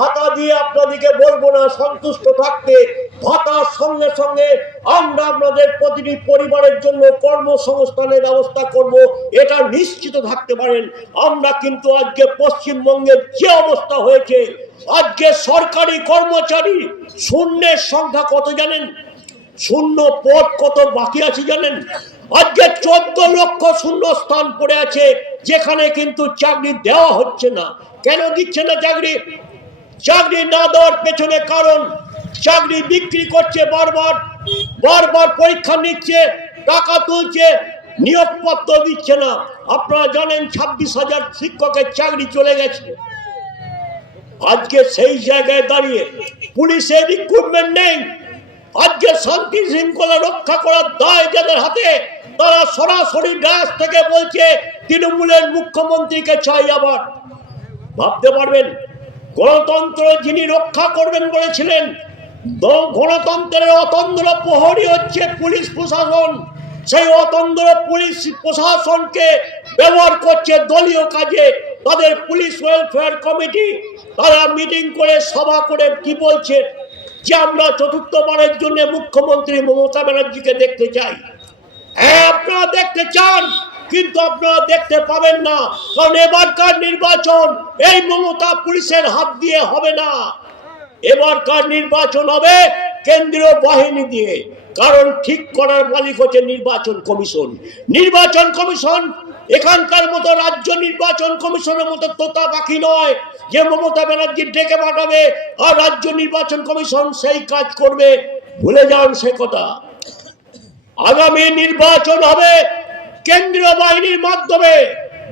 ভাতা দিয়ে আপনাদেরকে বলবো না সন্তুষ্ট থাকতে, ভাতার সঙ্গে সঙ্গে আমরা আপনাদের প্রতিটি পরিবারের জন্য কর্মসংস্থানের ব্যবস্থা করব, এটা নিশ্চিত থাকতে পারেন। আমরা কিন্তু আজকে পশ্চিমবঙ্গের যে অবস্থা হয়েছে, আজকে সরকারি কর্মচারী শূন্যের সংখ্যা কত জানেন? শূন্য পদ কত বাকি আছে জানেন? আজকে 14 লক্ষ শূন্য স্থান পড়ে আছে, যেখানে কিন্তু চাকরি দেওয়া হচ্ছে না। কেন দিচ্ছে না চাকরি? চাকরি না দেওয়ার পেছনে কারণ, চাকরি বিক্রি করছে, বারবার বারবার পরীক্ষা নিচ্ছে, টাকা তুলছে, নিয়োগপত্র দিচ্ছে না। আপনারা জানেন 26,000 শিক্ষকের চাকরি চলে গেছে। আজকে সেই জায়গায় দাঁড়িয়ে পুলিশের রিক্রুটমেন্ট নেই। আজকে শান্তি শৃঙ্খলা রক্ষা করার দায় যাদের হাতে, তারা সরাসরি ডায়াস থেকে বলছে তৃণমূলের মুখ্যমন্ত্রীকে চাই। আবার ভাবতে পারবেন, গণতন্ত্র যিনি রক্ষা করবেন বলেছিলেন, গণতন্ত্রের অতন্দ্র প্রহরী হচ্ছে পুলিশ প্রশাসন, সেই অতন্দ্র পুলিশ প্রশাসনকে ব্যবহার করছে দলীয় কাজে। তাদের পুলিশ ওয়েলফেয়ার কমিটি তারা মিটিং করে, সভা করে কি বলছে যে আমরা চতুর্থবারের জন্য মুখ্যমন্ত্রী মমতা ব্যানার্জিকে দেখতে চাই। হ্যাঁ, আপনারা দেখতে চান, কিন্তু আপনারা দেখতে পাবেন না, কারণ এবারকার নির্বাচন এই মমতা পুলিশের হাত দিয়ে হবে না। এবারকার নির্বাচন হবে কেন্দ্রীয় বাহিনী দিয়ে, কারণ ঠিক করার মালিক হচ্ছে নির্বাচন কমিশন। নির্বাচন কমিশন এখানকার মতো রাজ্য নির্বাচন কমিশনের মতো তোতা পাখি নয় যে মমতা ব্যানার্জি ডেকে পাঠাবে আর রাজ্য নির্বাচন কমিশন সেই কাজ করবে। ভুলে যান সে কথা। আগামী নির্বাচন হবে কেন্দ্রীয় বাহিনীর মাধ্যমে।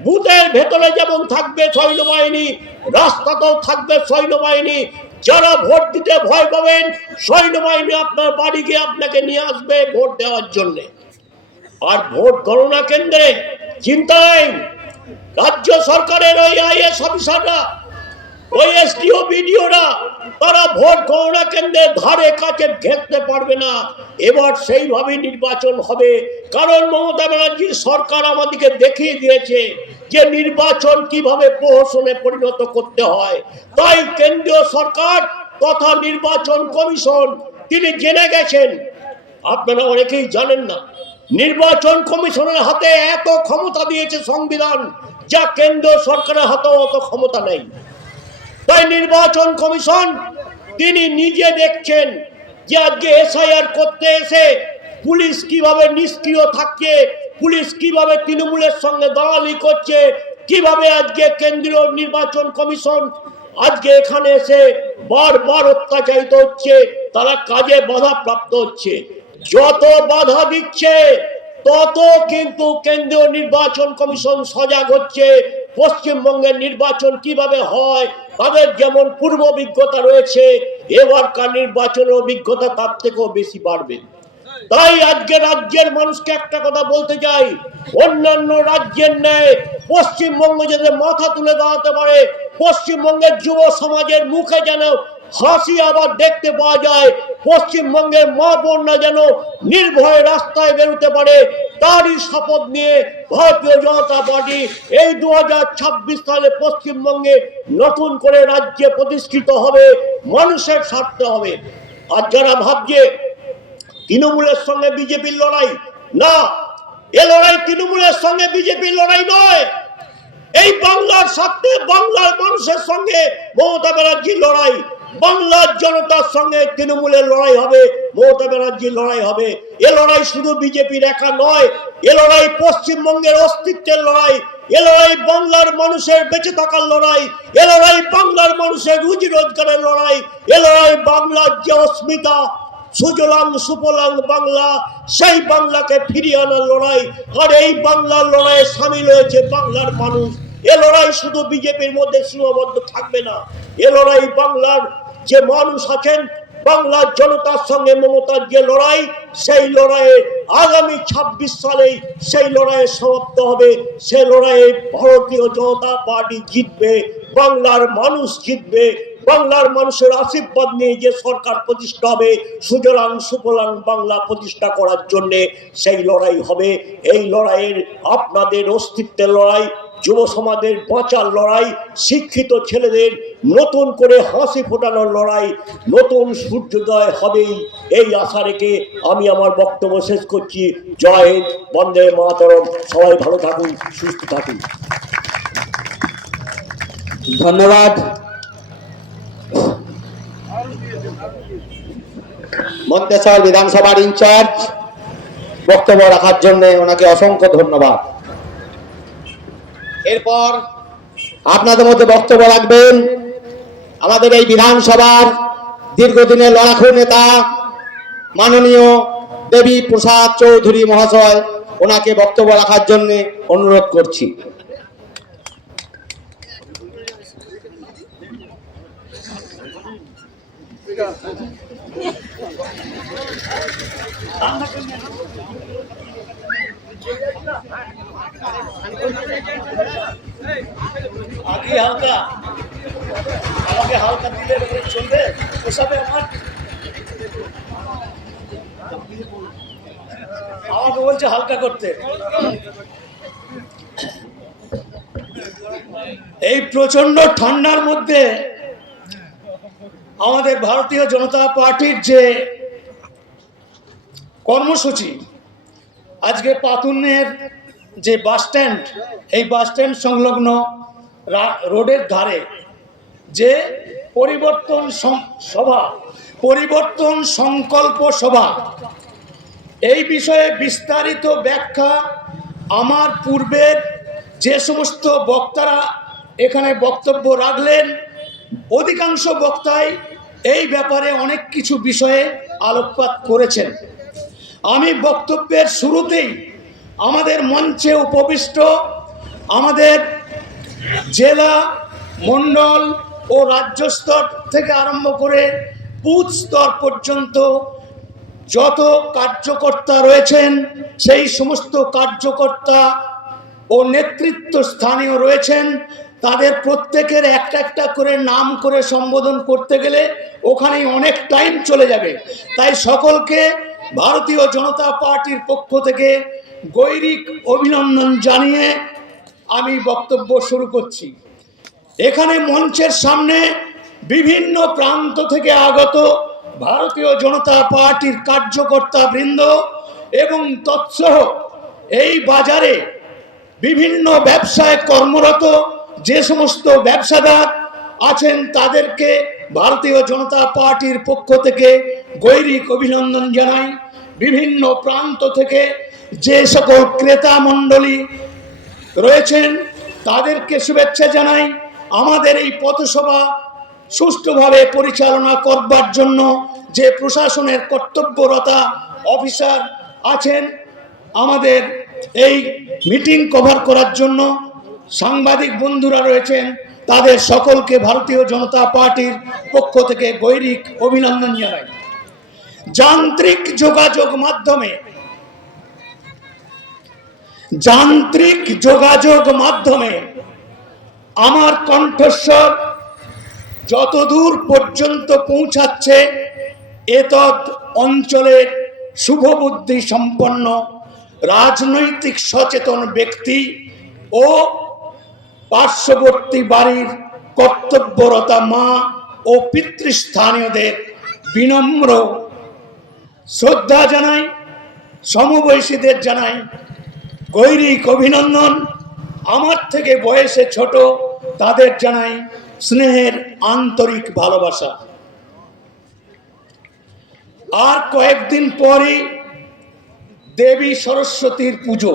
বুথের ভেতরে যেমন থাকবে সৈন্যবাহিনী, রাস্তাতেও থাকবে সৈন্যবাহিনী। যারা ভোট দিতে ভয় পাবেন, সৈন্যবাহিনী আপনার বাড়ি গিয়ে আপনাকে নিয়ে আসবে ভোট দেওয়ার জন্য। আর ভোট গণনা কেন্দ্রে চিন্তা নেই, রাজ্য সরকারের ওই আইএস অফিসাররা, ওই এসডিও বিডিওরা, তারা ভোট গণনা কেন্দ্রের ধারে কাছে ঘেঁটতে পারবে না। এবার সেইভাবে নির্বাচন হবে, কারণ মমতা ব্যানার্জির সরকার আমাদেরকে দেখিয়ে দিয়েছে যে নির্বাচন কিভাবে প্রহসনে পরিণত করতে হয়। তাই কেন্দ্রীয় সরকার তথা নির্বাচন কমিশন তিনি জেনে গেছেন। আপনারা অনেকেই জানেন না, নির্বাচন কমিশনের হাতে এত ক্ষমতা দিয়েছে সংবিধান, যা কেন্দ্রীয় সরকারের হাতেও অত ক্ষমতা নেই। তাই নির্বাচন কমিশন তিনি নিজে দেখছেন যে আজকে এসআইআর করতে এসে পুলিশ কিভাবে নিষ্ক্রিয় থাকছে, পুলিশ কিভাবে তৃণমূলের সঙ্গে দালালি করছে, কিভাবে আজকে কেন্দ্রীয় নির্বাচন কমিশন আজকে এখানে এসে বারবার অত্যাচারিত হচ্ছে, তারা কাজে বাধা প্রাপ্ত হচ্ছে। যত বাধা দিচ্ছে তত কিন্তু কেন্দ্রীয় নির্বাচন কমিশন সজাগ হচ্ছে। পশ্চিমবঙ্গের নির্বাচন কিভাবে হয় তাদের যেমন পূর্ব অভিজ্ঞতা রয়েছে, এবারকার নির্বাচনের অভিজ্ঞতা তার থেকেও বেশি বাড়বে। তাই আজকে রাজ্যের মানুষকে একটা কথা বলতে চাই, অন্যান্য রাজ্যের ন্যায় পশ্চিমবঙ্গ যাতে মাথা তুলে দাঁড়াতে পারে, পশ্চিমবঙ্গের যুব সমাজের মুখে যেন হাসি আবার দেখতে পাওয়া যায়, পশ্চিমবঙ্গের মা বোনরা যেন নির্ভয়ে রাস্তায় বেরোতে পারে, তারই শপথ নিয়ে ভারতীয় জনতা পার্টি এই 2026 সালে পশ্চিমবঙ্গে নতুন করে রাজ্যে প্রতিষ্ঠিত হবে, মানুষের স্বার্থে হবে। আর যারা ভাবছে তৃণমূলের সঙ্গে বিজেপির লড়াই, না, এ লড়াই তৃণমূলের সঙ্গে বিজেপির লড়াই নয়। এই বাংলার স্বার্থে বাংলার মানুষের সঙ্গে মমতা ব্যানার্জির লড়াই, বাংলার জনতার সঙ্গে তৃণমূলের লড়াই হবে, মমতা ব্যানার্জির লড়াই হবে। এ লড়াই শুধু বিজেপির একা নয়, এ লড়াই পশ্চিমবঙ্গের অস্তিত্বের লড়াই, এ লড়াই বাংলার মানুষের বেঁচে থাকার লড়াই, এ লড়াই বাংলার মানুষের রুজি রোজগারের লড়াই, এ লড়াই বাংলার যে অস্মিতা, সুজলাং সুফলাং বাংলা, সেই বাংলাকে ফিরিয়ে আনার লড়াই। আর এই বাংলার লড়াইয়ে সামিল হয়েছে বাংলার মানুষ। এ লড়াই শুধু বিজেপির মধ্যে সীমাবদ্ধ থাকবে না, এ লড়াই বাংলার যে মানুষ আছেন, বাংলার জনতার সঙ্গে মমতার যে লড়াই, সেই লড়াইয়ে আগামী 26 সালেই সেই লড়াইয়ে সমাপ্ত হবে। সেই লড়াইয়ে ভারতীয় জনতা পার্টি জিতবে, বাংলার মানুষ জিতবে। বাংলার মানুষের আশীর্বাদ নিয়ে যে সরকার প্রতিষ্ঠা হবে, সুজলাং সুফলাং বাংলা প্রতিষ্ঠা করার জন্য সেই লড়াই হবে। এই লড়াইয়ের আপনাদের অস্তিত্বের লড়াই, যুব সমাজের বাঁচার লড়াই, শিক্ষিত ছেলেদের নতুন করে হাসি ফোটানোর লড়াই, নতুন সূর্যোদয় হবেই এই আশা রেখে আমি আমার বক্তব্য শেষ করছি। জয় হিন্দ, বন্দে মাতরম। সবাই ভালো থাকুন, সুস্থ থাকুন। ধন্যবাদ। মন্তেশ্বর বিধানসভার ইনচার্জ বক্তব্য রাখার জন্য ওনাকে অসংখ্য ধন্যবাদ। এরপর আপনাদের মধ্যে বক্তব্য রাখবেন আমাদের এই বিধানসভার দীর্ঘদিনের লড়াকু নেতা মাননীয় দেবী প্রসাদ চৌধুরী মহাশয়। ওনাকে বক্তব্য রাখার জন্য অনুরোধ করছি। আগে হালকা, আমাকে হালকা দিলে চলবে, ওসবে আমাকে বলছে হালকা করতে। এই প্রচন্ড ঠান্ডার মধ্যে আমাদের ভারতীয় জনতা পার্টির যে কর্মসূচি, আজকে পাতুনের যে বাস স্ট্যান্ড, এই বাস স্ট্যান্ড সংলগ্ন রোডের ধারে যে পরিবর্তন সভা, পরিবর্তন সংকল্প সভা, এই বিষয়ে বিস্তারিত ব্যাখ্যা আমার পূর্বের যে সমস্ত বক্তারা এখানে বক্তব্য রাখলেন, অধিকাংশ বক্তাই এই ব্যাপারে অনেক কিছু বিষয়ে আলোকপাত করেছেন। আমি বক্তব্যের শুরুতেই আমাদের মঞ্চে উপবিষ্ট আমাদের জেলা, মণ্ডল ও রাজ্য স্তর থেকে আরম্ভ করে বুথ স্তর পর্যন্ত যত কার্যকর্তা রয়েছেন, সেই সমস্ত কার্যকর্তা ও নেতৃত্ব স্থানীয় রয়েছেন, তাদের প্রত্যেকের একটা একটা করে নাম করে সম্বোধন করতে গেলে ওখানেই অনেক টাইম চলে যাবে। তাই সকলকে ভারতীয় জনতা পার্টির পক্ষ থেকে গৈরিক অভিনন্দন জানিয়ে আমি বক্তব্য শুরু করছি। এখানে মঞ্চের সামনে বিভিন্ন প্রান্ত থেকে আগত ভারতীয় জনতা পার্টির কার্যকর্তা বৃন্দ এবং তৎসহ এই বাজারে বিভিন্ন ব্যবসায় কর্মরত যে সমস্ত ব্যবসাদার আছেন, তাদেরকে ভারতীয় জনতা পার্টির পক্ষ থেকে গৈরিক অভিনন্দন জানাই। বিভিন্ন প্রান্ত থেকে যে সকল ক্রেতা মণ্ডলী রয়েছেন তাদেরকে শুভেচ্ছা জানাই। আমাদের এই পথসভা সুষ্ঠুভাবে পরিচালনা করবার জন্য যে প্রশাসনের কর্তব্যরতা অফিসার আছেন, আমাদের এই মিটিং কভার করার জন্য সাংবাদিক বন্ধুরা রয়েছেন, তাদের সকলকে ভারতীয় জনতা পার্টির পক্ষ থেকে গৈরিক অভিনন্দন জানাই। যান্ত্রিক যোগাযোগ মাধ্যমে আমার কণ্ঠস্বর যতদূর পর্যন্ত পৌঁছাচ্ছে, এতদ অঞ্চলের শুভবুদ্ধি সম্পন্ন রাজনৈতিক সচেতন ব্যক্তি ও পার্শ্ববর্তী বাড়ির কর্তব্যরতা মা ও পিতৃস্থানীয়দের বিনম্র শ্রদ্ধা জানাই, সমবয়সীদের জানাই গৈরিক অভিনন্দন। আমার থেকে বয়সে ছোট তাদের জানাই স্নেহের আন্তরিক ভালোবাসা। আর কয়েকদিন পরই দেবী সরস্বতীর পুজো,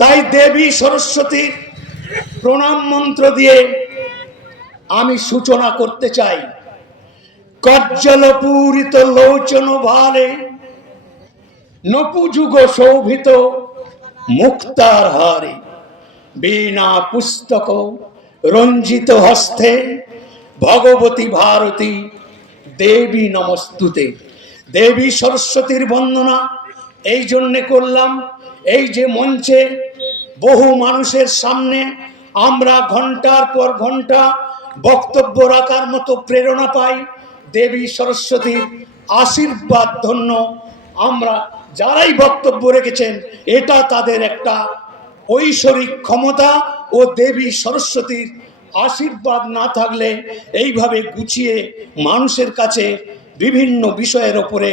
তাই দেবী সরস্বতীর প্রণাম মন্ত্র দিয়ে আমি সূচনা করতে চাই। কজ্জল পূরিত লোচন ভালে নপুযুগ শোভিত মুক্তার হারে, বীণা পুস্তক রঞ্জিত হস্তে ভগবতী ভারতী দেবী নমস্তুতে। দেবী সরস্বতীর বন্দনা এই জন্যে করলাম, এই যে মঞ্চে বহু মানুষের সামনে আমরা ঘন্টার পর ঘন্টা বক্তব্য রাখার মতো প্রেরণা পাই, দেবী সরস্বতীর আশীর্বাদ ধন্য আমরা যারাই বক্তব্য রেখেছেন, এটা তাদের একটা ঐশ্বরিক ক্ষমতা ও দেবী সরস্বতীর আশীর্বাদ না থাকলে এইভাবে গুছিয়ে মানুষের কাছে বিভিন্ন বিষয়ের ওপরে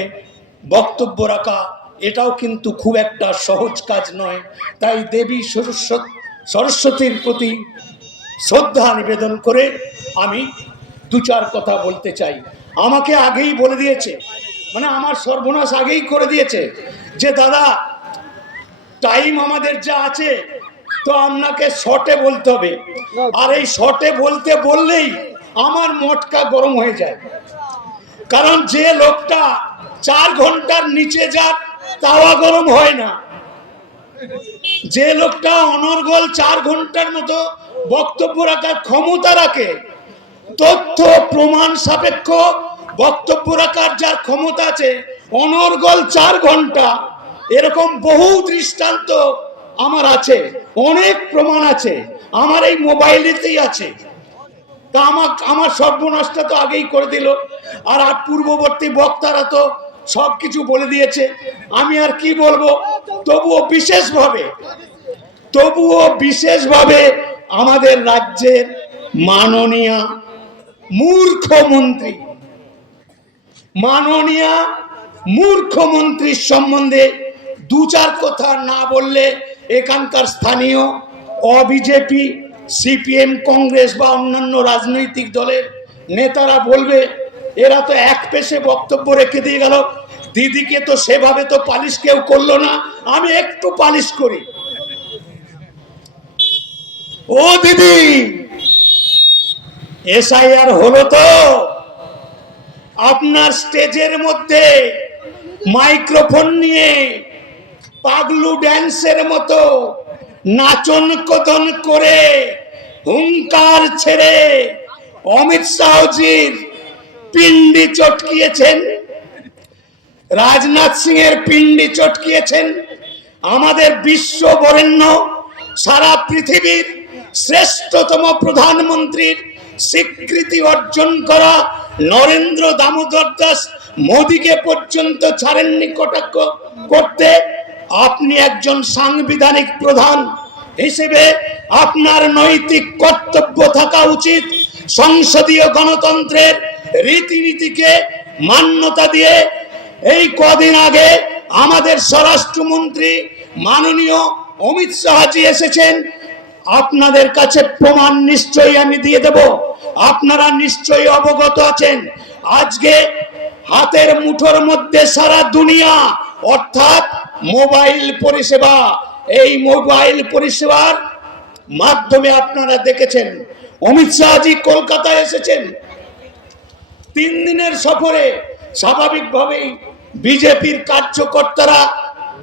বক্তব্য রাখা এটাও কিন্তু খুব একটা সহজ কাজ নয়। তাই দেবী সরস্বতীর প্রতি শ্রদ্ধা নিবেদন করে আমি দু চার কথা বলতে চাই। আমাকে আগেই বলে দিয়েছে, মানে আমার সর্বনাশ আগেই করে দিয়েছে যে দাদা টাইম আমাদের যা আছে তো আপনাকে শর্টে বলতে হবে, আর এই শর্টে বলতে বললেই আমার মটকা গরম হয়ে যায়। কারণ যে লোকটা 4 ঘন্টার নিচে যাক তাওয়া গরম হয় না, যে লোকটা অনর্গল 4 ঘন্টার মতো বক্তব্য রাখার ক্ষমতা রাখে, তথ্য প্রমাণ সাপেক্ষ বক্তব্য রাখার যার ক্ষমতা আছে অনর্গল 4 ঘন্টা, এরকম বহু দৃষ্টান্ত আমার আছে, অনেক প্রমাণ আছে, আমার এই মোবাইলেতেই আছে। তা আমার সর্বনাশটা তো আগেই করে দিল। আর পূর্ববর্তী বক্তারা তো সবকিছু বলে দিয়েছে, আমি আর কি বলবো। তবুও বিশেষভাবে আমাদের রাজ্যের মাননীয় মুখ্যমন্ত্রীর সম্বন্ধে দু চার কথা না বললে এখানকার স্থানীয় অবিজেপি, সিপিএম, কংগ্রেস বা অন্যান্য রাজনৈতিক দলের নেতারা বলবে এরা তো এক পেশে বক্তব্য রেখে দিয়ে গেল, দিদিকে তো সেভাবে তো পালিশ কেউ করলো না, আমি একটু পালিশ করি। ও দিদি, এসআইআর হলো তো? আপনার স্টেজের মধ্যে মাইক্রোফোন নিয়ে পাগলু ড্যান্সের মতো নাচন কদন করে হুঙ্কার ছেড়ে অমিত শাহজির পিন্ডি চটকিয়েছেন, রাজনাথ সিং এর পিন্ডি চটকিয়েছেন, আমাদের বিশ্ববরেণ্য সারা পৃথিবীর শ্রেষ্ঠতম প্রধানমন্ত্রীর স্বীকৃতি অর্জন করা নরেন্দ্র দামোদর দাস মোদীকে পর্যন্ত ছাড়েননি কটাক্ষ করতে। আপনি একজন সাংবিধানিক প্রধান হিসেবে আপনার নৈতিক কর্তব্য থাকা উচিত সংসদীয় গণতন্ত্রের রীতিনীতিকে মান্যতা দিয়ে। এই কদিন আগে আমাদের স্বরাষ্ট্রমন্ত্রী মাননীয় অমিত শাহজি এসেছেন, আপনাদের কাছে প্রমাণ নিশ্চয়ই আমি দিয়ে দেব, আপনারা নিশ্চয়ই অবগত আছেন। আজকে হাতের মুঠোর মধ্যে সারা দুনিয়া, অর্থাৎ মোবাইল পরিষেবা, এই মোবাইল পরিষেবার মাধ্যমে আপনারা দেখেছেন অমিত শাহজি কলকাতায় এসেছেন 3 দিনের সফরে। স্বাভাবিকভাবেই বিজেপির কার্যকর্তারা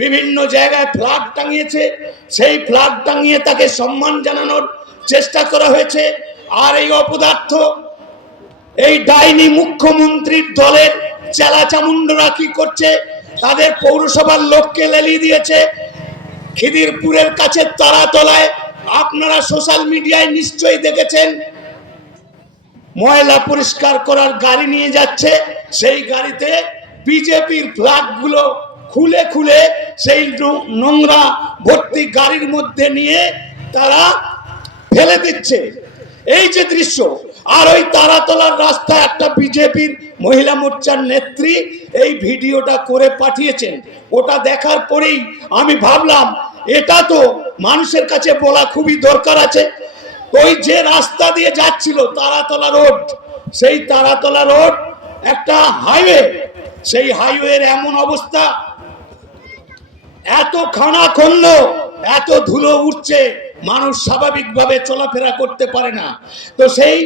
বিভিন্ন জায়গায় ফ্ল্যাগ টাঙিয়েছে, সেই ফ্ল্যাগ টাঙিয়ে তাকে সম্মান জানানোর চেষ্টা করা হয়েছে। আর এই অপদার্থ, এই ডাইনি মুখ্যমন্ত্রীর দলের চেলাচামুন্ডরা কি করছে, তাদের পৌরসভার লোককে লেলিয়ে দিয়েছে খিদিরপুরের কাছে তারাতলায়। আপনারা সোশ্যাল মিডিয়ায় নিশ্চয়ই দেখেছেন, ময়লা পরিষ্কার করার গাড়ি নিয়ে যাচ্ছে, সেই গাড়িতে বিজেপির ফ্ল্যাগ গুলো খুলে খুলে সেই নোংরা ভর্তি গাড়ির মধ্যে নিয়ে তারা ফেলে দিচ্ছে, এই যে দৃশ্য। আর ওই তারাতলার রাস্তায় একটা বিজেপির মহিলা মোর্চার নেত্রী এই ভিডিওটা করে পাঠিয়েছেন। ওটা দেখার পরেই আমি ভাবলাম এটা তো মানুষের কাছে বলা খুবই দরকার আছে। ওই যে রাস্তা দিয়ে যাচ্ছিল তারাতলা রোড, সেই তারাতলা রোড একটা হাইওয়ে, সেই হাইওয়ের এমন অবস্থা, এত খানাখন্দ, এত ধুলো উঠছে, মানুষ স্বাভাবিকভাবে চলাফেরা করতে পারে না। তো সেই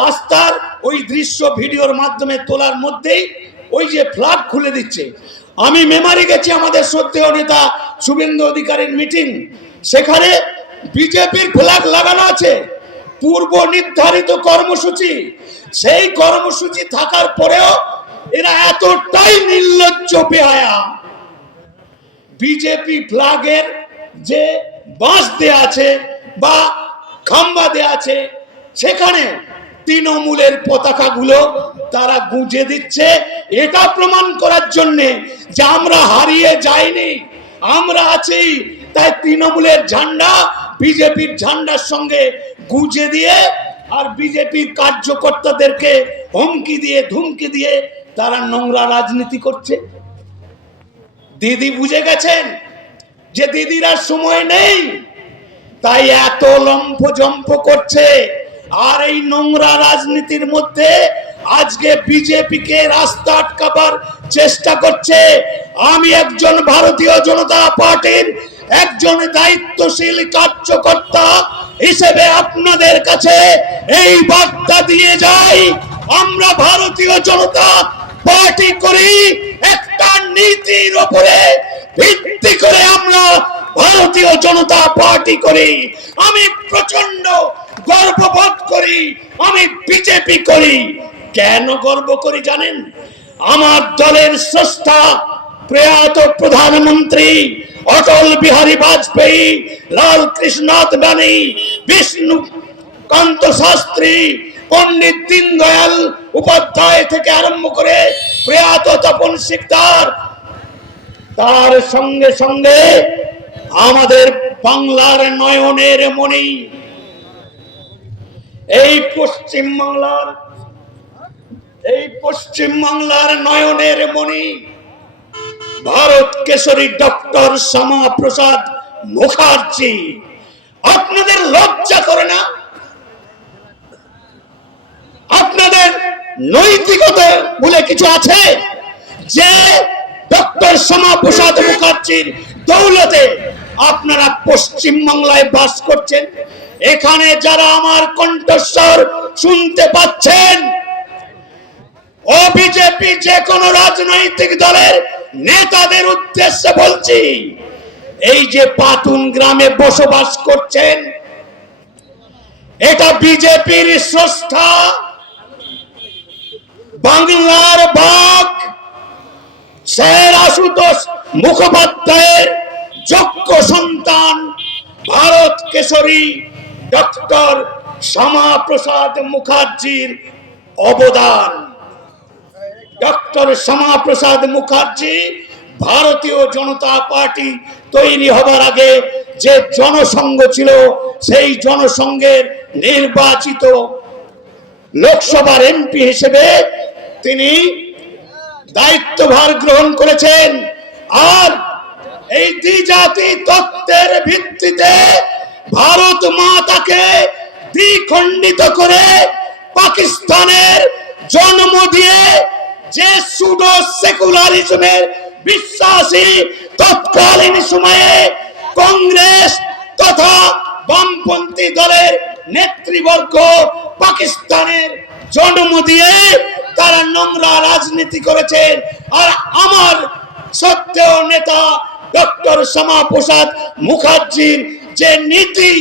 রাস্তার ওই দৃশ্য ভিডিওর মাধ্যমে তোলার মধ্যেই ওই যে ফ্ল্যাগ খুলে দিচ্ছে। আমি মেমারি গেছি, আমাদের শ্রদ্ধেয় নেতা শুভেন্দু অধিকারীর মিটিং, সেখানে বিজেপির ফ্ল্যাগ লাগানো আছে, পূর্ব নির্ধারিত কর্মসূচি। সেই কর্মসূচি থাকার পরেও এরা এতটাই নির্লজ্জ বেহায়া, বিজেপি ফ্ল্যাগের যে বাঁশ দেয়া আছে বা খাম্বা দেয়া আছে সেখানে তৃণমূলের পতাকাগুলো তারা গুঁজে দিচ্ছে, এটা প্রমাণ করার জন্যে যে আমরা হারিয়ে যাইনি, আমরা আছি, তাই তৃণমূলের ঝান্ডা বিজেপির ঝান্ডার সঙ্গে গুজে দিয়ে আর বিজেপির কার্যকর্তাদেরকে হুমকি দিয়ে ধুমকি দিয়ে তারা নোংরা রাজনীতি করছে। দিদি বুঝে গেছেন যে দিদির আর সময় নেই, তাই এত লম্ফজম্প করছে। আর এই নোংরা রাজনীতির মধ্যে আজকে বিজেপিকে রাস্তা আটকাবার চেষ্টা করছে। আমি একজন ভারতীয় জনতা পার্টির একজন দায়িত্বশীল কার্যকর্তা হিসেবে আপনাদের কাছে এই বার্তা দিয়ে যাই, আমরা ভারতীয় জনতা পার্টি করি একটা নীতির উপরে ভিত্তি করে, আমরা ভারতীয় জনতা পার্টি করি। আমি প্রচন্ড গর্ববোধ করি আমি বিজেপি করি। কেন গর্ব করি জানেন? আমার দলের স্রষ্টা প্রয়াত প্রধানমন্ত্রী অটল বিহারী বাজপেয়ী, লাল কৃষ্ণ আদবানি, বিষ্ণু কান্ত শাস্ত্রী, পণ্ডিত দীনদয়াল উপাধ্যায় থেকে আরম্ভ করে প্রয়াত তপন শিকদার, তার সঙ্গে সঙ্গে আমাদের বাংলার নয়নের মণি, এই পশ্চিমবাংলার নয়নের মণি ভারত কেশরী ডক্টর শ্যামা প্রসাদ মুখার্জি। আপনাদের লজ্জা করে না? আপনাদের নৈতিকতা বলে কিছু আছে যে ডক্টর শ্যামা প্রসাদ মুখার্জির দৌলতে আপনারা পশ্চিম বাংলায় বাস করছেন? এখানে যারা আমার কণ্ঠস্বর শুনতে পাচ্ছেন, ও বিজেপি যে কোনো রাজনৈতিক দলের নেতাদের উদ্দেশ্যে বলছি, এই যে পাতুন গ্রামে বসবাস করছেন, এটা বিজেপির স্রষ্টা বাংলার বাঘ স্যার আশুতোষ মুখোপাধ্যায়ের যোগ্য সন্তান ভারত কেশরী ডক্টর শ্যামা প্রসাদ মুখার্জির অবদান। ডক্টর শ্যামা প্রসাদ মুখার্জি ভারতীয় জনতা পার্টি তৈরি হবার আগে যে জনসংঘ ছিল, সেই জনসংঘের নির্বাচিত লোকসভার এমপি হিসেবে তিনি দায়িত্বভার গ্রহণ করেছেন। আর এই দ্বিজাতি তত্ত্বের ভিত্তিতে ভারত মাতাকে দ্বিখণ্ডিত করে পাকিস্তানের জন্ম দিয়ে যে সুডো সেকুলারিজমের বিশ্বাসী তৎকালীন সময়ে কংগ্রেস তথা বামপন্থী দলের নেতৃবর্গ পাকিস্তানের জন্ম দিয়ে তারা নোংরা রাজনীতি করেছেন। আর আমার সত্ত্বেও নেতা ডক্টর শ্যামা প্রসাদ মুখার্জির যে নীতি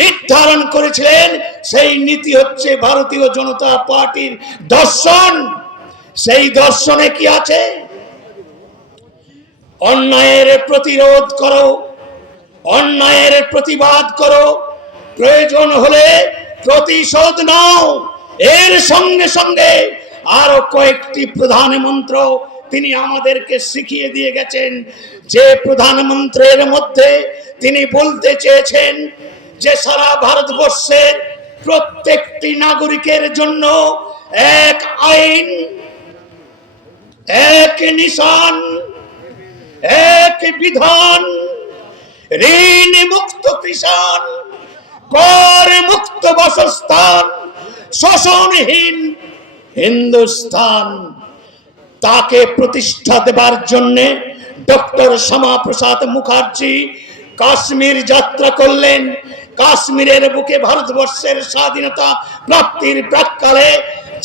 নির্ধারণ করেছিলেন, সেই নীতি হচ্ছে ভারতীয় জনতা পার্টির দর্শন। সেই দর্শনে কি আছে? অন্যায়ের প্রতিরোধ করো, অন্যায়ের প্রতিবাদ করো, প্রয়োজন হলে প্রতিশোধ নাও। এর সঙ্গে সঙ্গে আরো কয়েকটি প্রধানমন্ত্র তিনি আমাদেরকে শিখিয়ে দিয়ে গেছেন। যে প্রধানমন্ত্রের মধ্যে তিনি বলতে চেয়েছেন যে সারা ভারতবর্ষের প্রত্যেকটি নাগরিকের জন্য এক আইন, এক নিশান, এক বিধান, ঋণ মুক্ত কৃষাণ, কর মুক্ত বাসস্থান, শোষণহীন হিন্দুস্তান। তাকে প্রতিষ্ঠা দেবার জন্য ডক্টর শ্যামা প্রসাদ মুখার্জি কাশ্মীর যাত্রা করলেন। কাশ্মীরের বুকে ভারতবর্ষের স্বাধীনতা প্রাপ্তির প্রাক্কালে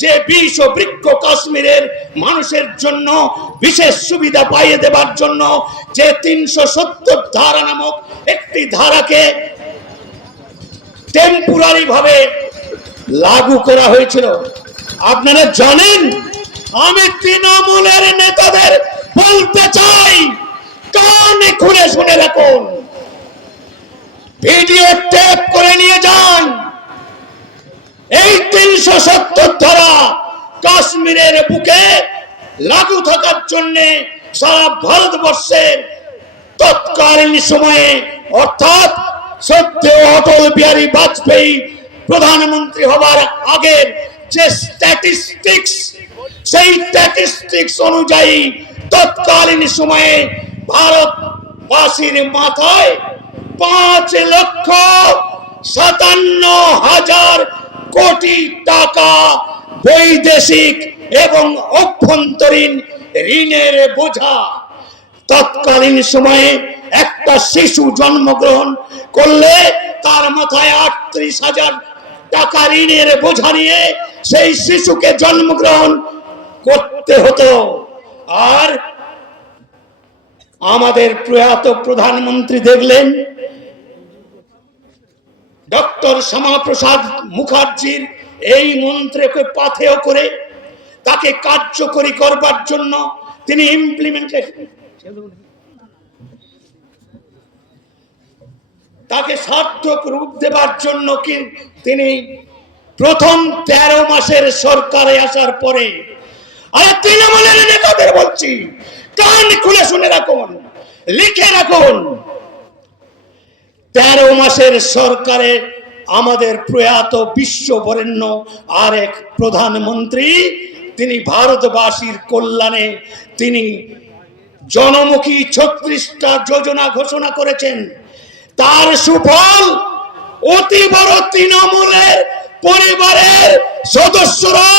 যে বিষ বৃক্ষ কাশ্মীরের মানুষের জন্য বিশেষ সুবিধা পাইয়ে দেবার জন্য যে 370 ধারা নামক একটি ধারাকে টেম্পোরারি ভাবে লাগু করা হয়েছিল, আপনারা জানেন। আমি তৃণমূলের নেতাদের বলতে চাই, কানে খুলে শুনে রাখুন, ভিডিও টেপ করে নিয়ে যান। এই 370 ধারা কাশ্মীরের বুকে লাগু থাকার জন্য সারা ভারতবর্ষের তৎকালীন সময়ে অর্থাৎ শ্রদ্ধেয় অটল বিহারী বাজপেয়ী প্রধানমন্ত্রী হবার আগের যে স্ট্যাটিস্টিক্স, সেই স্ট্যাটিস্টিক্স অনুযায়ী তৎকালীন সময়ে ভারতবাসীর মাথায় 5,57,000 কোটি টাকা বৈদেশিক এবং অভ্যন্তরীণ ঋণের বোঝা। তৎকালীন সময়ে একটা শিশু জন্মগ্রহণ করলে তার মাথায় 38,000 টাকা ঋণের বোঝা নিয়ে সেই শিশুকে জন্মগ্রহণ করতে হতো। আর আমাদের প্রয়াত প্রধানমন্ত্রী দেখলেন ডক্টর শ্যামাপ্রসাদ মুখার্জির এই মন্ত্রকে পাথেয় করে তাকে কার্যকরী করবার জন্য তিনি তাকে সার্থক রূপ দেবার জন্য তিনি প্রথম 13 মাসের সরকারে আসার পরে, আর তৃণমূলের নেতাদের বলছি, কান খুলে শুনে রাখুন, লিখে রাখুন, 13 মাসের সরকারে আমাদের প্রয়াত বিশ্ববরেণ্য আরেক প্রধানমন্ত্রী তিনি ভারতবাসীর কল্যাণে তিনি জনমুখী 36টা যোজনা ঘোষণা করেছেন। তার সুফল অতি বড় তৃণমূলের পরিবারের সদস্যরা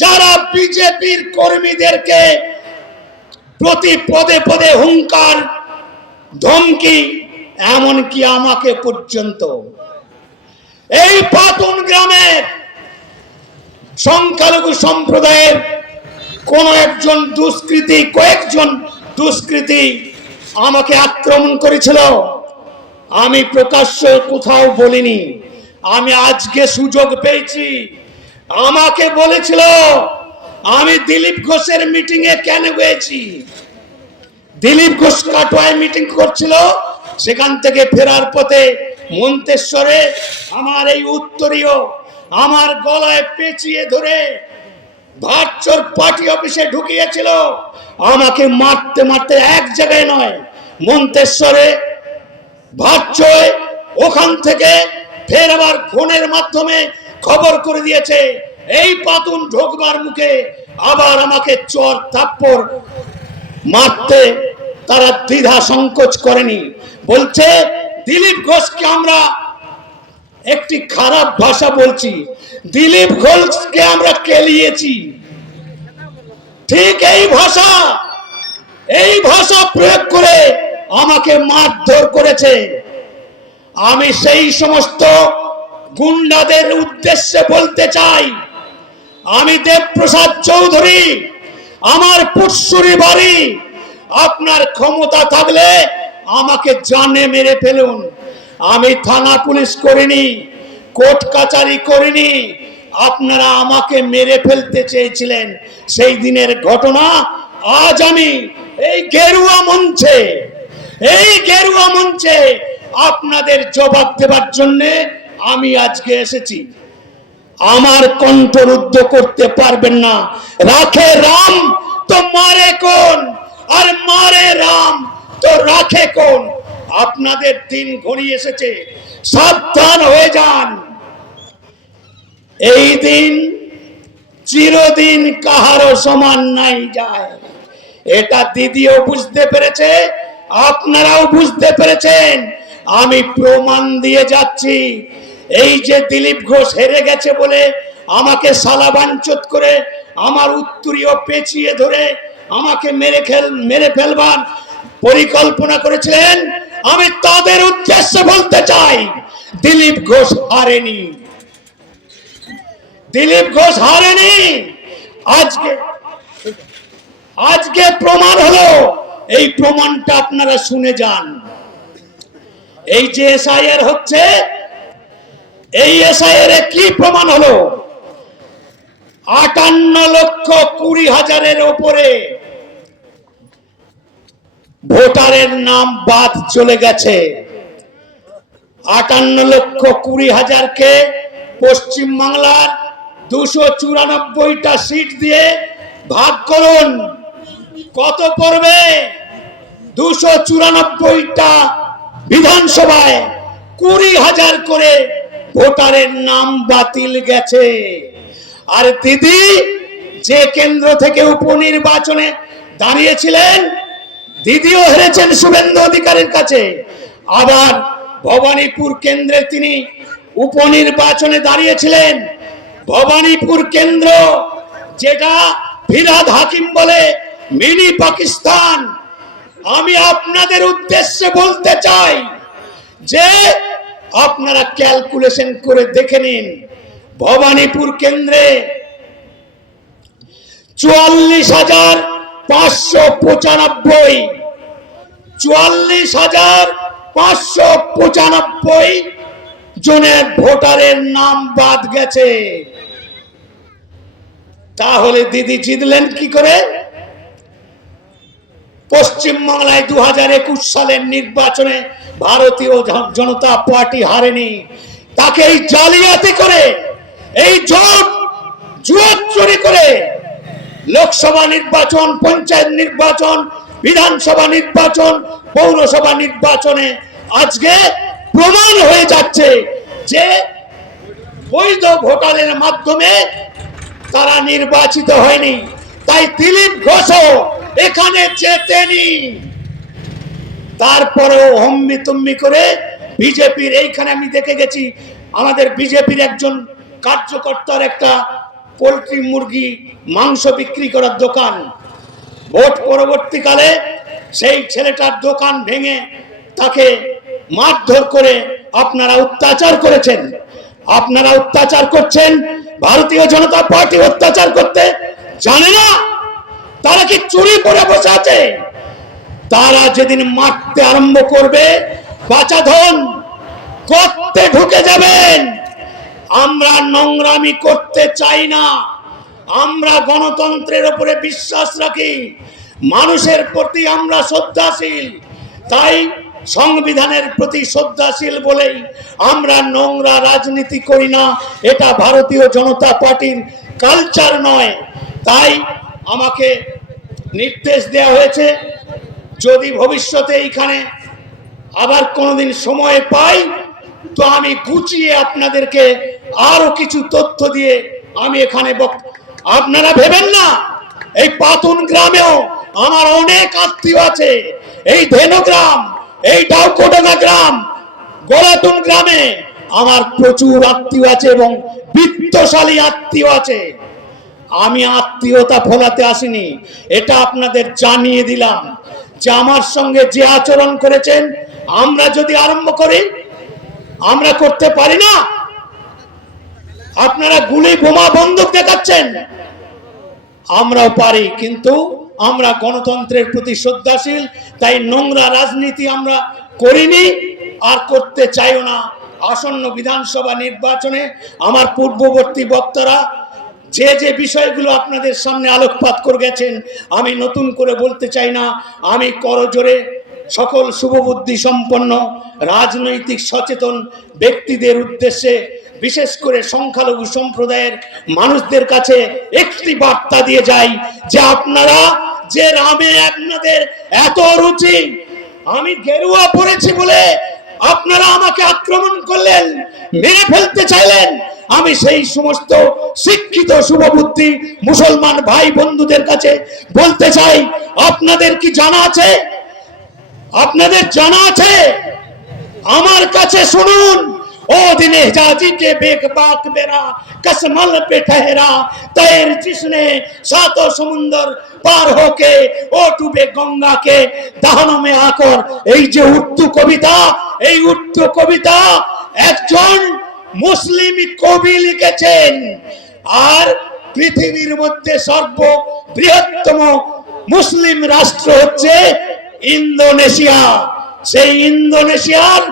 যারা বিজেপির কর্মীদেরকে প্রতি পদে পদে হুঙ্কার ধমকি, এমনকি আমাকে পর্যন্ত, এই পাতুন গ্রামের সংখ্যালঘু সম্প্রদায়ের কয়েকজন দুষ্কৃতী আমাকে আক্রমণ করেছিল। আমি প্রকাশ্যে কোথাও বলিনি, আমি আজকে সুযোগ পেয়েছি। আমাকে বলেছিল আমি দিলীপ ঘোষের মিটিং এ কেন গেছি, দিলীপ ঘোষ কাটোয়ায় মিটিং করছিল, সেখান থেকে ফেরার পথে মন্তেশ্বরে আমার এই উত্তরীয় আমার গলায় পেঁচিয়ে ধরে ভাটচর পার্টি অফিসে ঢুকিয়েছিল। আমাকে মারতে মারতে এক জায়গায় নয়, মন্তেশ্বরে, ভাটচয়, ওখান থেকে ফের আবার ফোনের মাধ্যমে খবর করে দিয়েছে। এই পাতুন ঢোকবার মুখে আবার আমাকে চর থাপ্পড় মারতে তারা দ্বিধা সংকোচ করেনি। বলছে দিলীপ ঘোষকে আমরা একটি খারাপ ভাষা বলছি, দিলীপ ঘোষকে আমরা কেলিয়েছি। ঠিক এই ভাষা প্রয়োগ করে আমাকে মারধর করেছে। আমি সেই সমস্ত গুন্ডাদের উদ্দেশ্যে বলতে চাই, আমি দেবপ্রসাদ চৌধুরী, আমার পুটসুরি বাড়ি, আপনার ক্ষমতা থাকলে আমাকে জানে মেরে ফেলুন। আমি থানা পুলিশ করিনি, কোর্ট কাচারি করিনি, আপনারা আমাকে মেরে ফেলতে চেয়েছিলেন। সেই দিনের ঘটনা আজ আমি এই গেরুয়া মঞ্চে আপনাদের জবাব দেবার জন্য আমি আজকে এসেছি। আমার কণ্ঠরুদ্ধ করতে পারবেন না। রাখে রাম তো মারে কোন, আর মারে রাম তো রাখে কোন। আপনাদের দিন ঘড়ি এসেছে, সাবধান হয়ে যান। এই দিন চিরদিন কাহারও সমান নাই যায়, এটা দিদিও বুঝতে পেরেছে, আপনারাও বুঝতে পেরেছেন। আমি প্রমাণ দিয়ে যাচ্ছি। এই যে দিলীপ ঘোষ হেরে গেছে বলে আমাকে সালাবাঞ্চত করে আমার উত্তরীয় পেঁচিয়ে ধরে আমাকে মেরে ফেলবার পরিকল্পনা করেছিলেন, আমি তাদের উদ্দেশ্যে বলতে চাই, দিলীপ ঘোষ হারেনি। দিলীপ ঘোষ হারেনি। আজকে প্রমাণ হলো, এই প্রমাণটা আপনারা শুনে যান। এই যে এসআইআর হচ্ছে, এই এসআইআর এ কি প্রমাণ হলো? 58,20,000-এর উপরে ভোটারের নাম বাদ চলে গেছে। 58,20,000-কে পশ্চিমবাংলার 294টা সিট দিয়ে ভাগ করুন, কত পড়বে? 294টা বিধানসভায় 20,000 করে ভোটারের নাম বাতিল গেছে। আর দিদি যে কেন্দ্র থেকে উপনির্বাচনে দাঁড়িয়েছিলেন, দিদিও হেরেছেন শুভেন্দু অধিকারীর কাছে। আবার ভবানীপুর কেন্দ্রে তিনি উপনির্বাচনে দাঁড়িয়েছিলেন। ভবানীপুর কেন্দ্র, যেটা ফিরহাদ হাকিম বলে মিনি পাকিস্তান। আমি আপনাদের উদ্দেশ্যে বলতে চাই যে আপনারা ক্যালকুলেশন করে দেখে নিন, ভবানীপুর কেন্দ্রে 44,595 জনের ভোটারের নাম বাদ গেছে। তাহলে দিদি জিতলেন কি করে? পশ্চিমবাংলায় 2021 সালের নির্বাচনে ভারতীয় জনতা পার্টি হারেনি। তাকে এই জালিয়াতি করে, এই জুয়া চুরি করে লোকসভা নির্বাচন, পঞ্চায়েত নির্বাচন, বিধানসভা নির্বাচন, পৌরসভা নির্বাচনে আজকে প্রমাণ হয়ে যাচ্ছে যে বৈধ ভোটারের মাধ্যমে তারা নির্বাচিত হয়নি। তাই দিলীপ ঘোষও এখানে জেতেনি। তারপরেও হম্মি তুম্মি করে বিজেপির, এইখানে আমি দেখে গেছি আমাদের বিজেপির একজন কার্যকর্তার একটা পোলট্রি মুরগি মাংস বিক্রি করার দোকান। ভোট পরবর্তীকালে সেই ছেলেটার দোকান ভেঙে তাকে মারধর করে আপনারা অত্যাচার করেছেন। আপনারা অত্যাচার করছেন, ভারতীয় জনতা পার্টি অত্যাচার করতে জানে না? তারা কি চুরি করে বসে আছে? তারা যেদিন মারতে আরম্ভ করবে, বাচাধন করতে ঢুকে যাবেন। আমরা নোংরামি করতে চাই না। আমরা গণতন্ত্রের উপরে বিশ্বাস রাখি, মানুষের প্রতি আমরা শ্রদ্ধাশীল। তাই সংবিধানের প্রতি শ্রদ্ধাশীল বলেই আমরা নোংরা রাজনীতি করি না। এটা ভারতীয় জনতা পার্টির কালচার নয়। তাই আমাকে নির্দেশ দেওয়া হয়েছে, যদি ভবিষ্যতে এইখানে আবার কোনোদিন সময় পাই তো আমি গুছিয়ে আপনাদেরকে আরো কিছু তথ্য দিয়ে আমি এখানে আপনারা ভেবেন না এই পাতুন গ্রামেও আমার অনেক আত্মীয় আছে। এই ধেনুগ্রাম, এই ডাউকোডাঙ্গা গ্রাম, গোলাতুন গ্রামে আমার প্রচুর আত্মীয় আছে এবং বিত্তশালী আত্মীয় আছে। আমি আত্মীয়তা ফলাতে আসিনি, এটা আপনাদের জানিয়ে দিলাম যে আমার সঙ্গে যে আচরণ করেছেন, আমরা যদি আরম্ভ করি, আমরা করতে পারি না। আপনারা গুলি বোমা বন্দুক দেখাচ্ছেন, আমরাও পারি, কিন্তু আমরা গণতন্ত্রের প্রতি শ্রদ্ধাশীল। তাই নোংরা রাজনীতি আমরা করিনি আর করতে চাইও না। আসন্ন বিধানসভা নির্বাচনে আমার পূর্ববর্তী বক্তারা যে যে বিষয়গুলো আপনাদের সামনে আলোকপাত করে গেছেন, আমি নতুন করে বলতে চাই না। আমি করজোরে সকল শুভবুদ্ধি সম্পন্ন রাজনৈতিক সচেতন ব্যক্তিদের উদ্দেশ্যে, বিশেষ করে সংখ্যালঘু সম্প্রদায়ের মানুষদের কাছে একটি বার্তা দিয়ে যাই যে আপনারা যে রামে আপনাদের এত রুচি, আমি গেরুয়া পড়েছি বলে আপনারা আমাকে আক্রমণ করলেন, মেরে ফেলতে চাইলেন। আমি সেই সমস্ত শিক্ষিত শুভবুদ্ধি মুসলমান ভাই বন্ধুদের কাছে বলতে চাই, আপনাদের কি জানা আছে? আপনাদের জানা আছে? আমার কাছে শুনুন। ओ दिन हिजाजी के बेकबाक बेरा कसमल पे ठहरा, तैर जिसने सातों समुंदर पार होके ओ डूबे गंगा के दाहनों में आकर। এই যে উর্দু কবিতা, এই উর্দু কবিতা একজন মুসলিম কবি লিখেছেন। আর পৃথিবীর মধ্যে সর্ববৃহত্তম মুসলিম রাষ্ট্র হচ্ছে ইন্দোনেশিয়া। সেই ইন্দোনেশিয়ার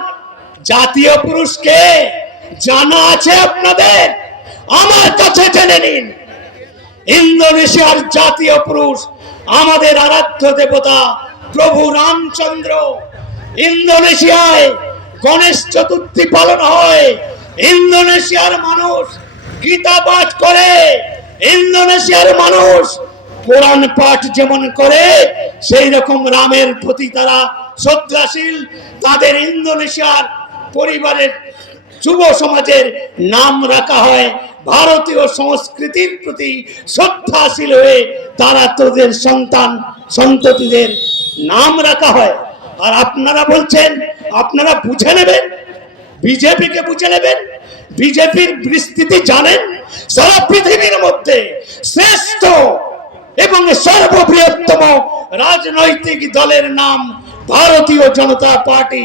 জাতীয় পুরুষকে জানা আছে আপনাদের? আমার কাছে জেনে নিন। ইন্দোনেশিয়ার জাতীয় পুরুষ আমাদের আরাধ্য দেবতা প্রভু রামচন্দ্র। ইন্দোনেশিয়ায় গণেশ চতুর্থী পালন হয়। ইন্দোনেশিয়ার মানুষ গীতা পাঠ করে, ইন্দোনেশিয়ার মানুষ কোরআন পাঠ যেমন করে, সেই রকম রামের প্রতি তারা শ্রদ্ধাশীল। তাদের ইন্দোনেশিয়ার পরিবারের যুব সমাজের নাম রাখা হয় ভারতীয় সংস্কৃতির প্রতি শ্রদ্ধাশীল হয়ে তারা তাদের সন্তান সন্ততিদের নাম রাখা হয়। আর আপনারা বলছেন আপনারা বুঝে নেবেন, বিজেপিকে বুঝে নেবেন। বিজেপির বিস্তৃতি জানেন? সারা পৃথিবীর মধ্যে শ্রেষ্ঠ এবং সর্ববৃহত্তম রাজনৈতিক দলের নাম ভারতীয় জনতা পার্টি,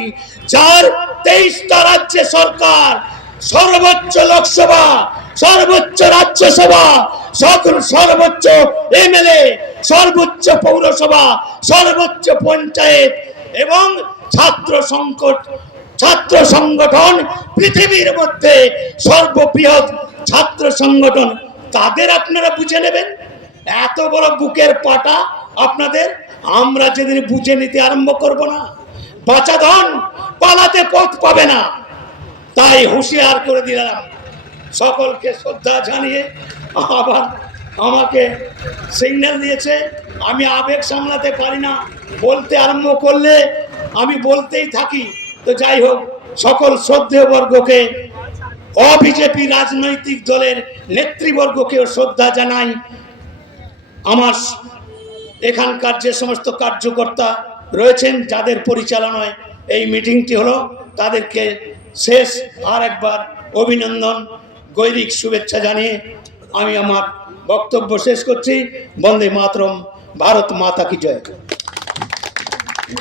যার 23টা রাজ্যে সরকার, সর্বোচ্চ লোকসভা, সর্বোচ্চ রাজ্যসভা, সর্বোচ্চ এমএলএ, সর্বোচ্চ পৌরসভা, সর্বোচ্চ পঞ্চায়েত এবং ছাত্র সংগঠন, পৃথিবীর মধ্যে সর্ববৃহৎ ছাত্র সংগঠন, তাদের আপনারা বুঝে নেবেন। এত বড় বুকের পাটা আপনাদের। আমরা যেদিন বুঝে নিতে আরম্ভ করব না, বাঁচাধন পালাতে পথ পাবে না। তাই হুঁশিয়ার করে দিলাম সকলকে শ্রদ্ধা জানিয়ে। আবার আমাকে সিগন্যাল দিয়েছে, আমি আবেগ সামলাতে পারি না, বলতে আরম্ভ করলে আমি বলতেই থাকি। তো যাই হোক, সকল শ্রদ্ধেয় বর্গকে, অবিজেপি রাজনৈতিক দলের নেতৃবর্গকেও শ্রদ্ধা জানাই। আমার এখানকার যে সমস্ত কার্যকর্তা রয়েছেন যাদের পরিচালনায় এই মিটিংটি হলো, তাদেরকে শেষ আর একবার অভিনন্দন, গৈরিক শুভেচ্ছা জানিয়ে আমি আমার বক্তব্য শেষ করছি। বন্দে মাতরম, ভারত মাতা কি জয়।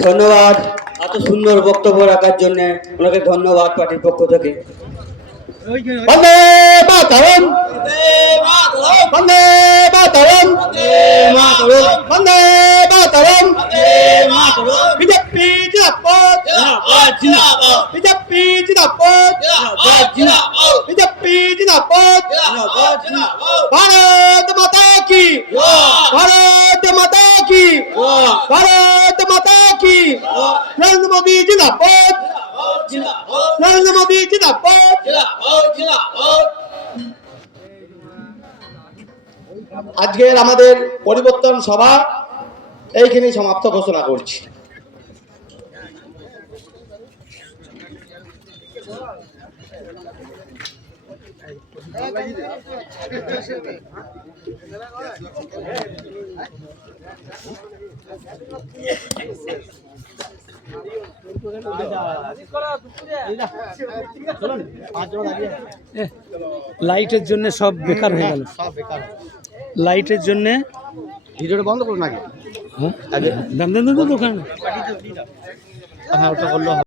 ধন্যবাদ এত সুন্দর বক্তব্য রাখার জন্য, ওনাকে ধন্যবাদ পার্টির পক্ষ থেকে। বন্দে মাতরম, বন্দে মাতরম, বন্দে মাতরম, বিজেপি জিন্দাবাদ, বিজেপি জিন্দাবাদ, বিজেপি জিন্দাবাদ। ভারত মাতা কি, ভারত মাতা কি, ভারত মাতা কি। নরেন্দ্র মোদী জিন্দাবাদ, নরেন্দ্র মোদী জিন্দাবাদ। আজকের আমাদের পরিবর্তন সভা এইখানেই সমাপ্ত ঘোষণা করছি। লাইটের জন্য সব বেকার হয়ে গেল, লাইটের জন্য ভিডিওটা বন্ধ করুন আগে। দাম দেন দোকান, হ্যাঁ ওটা করলো।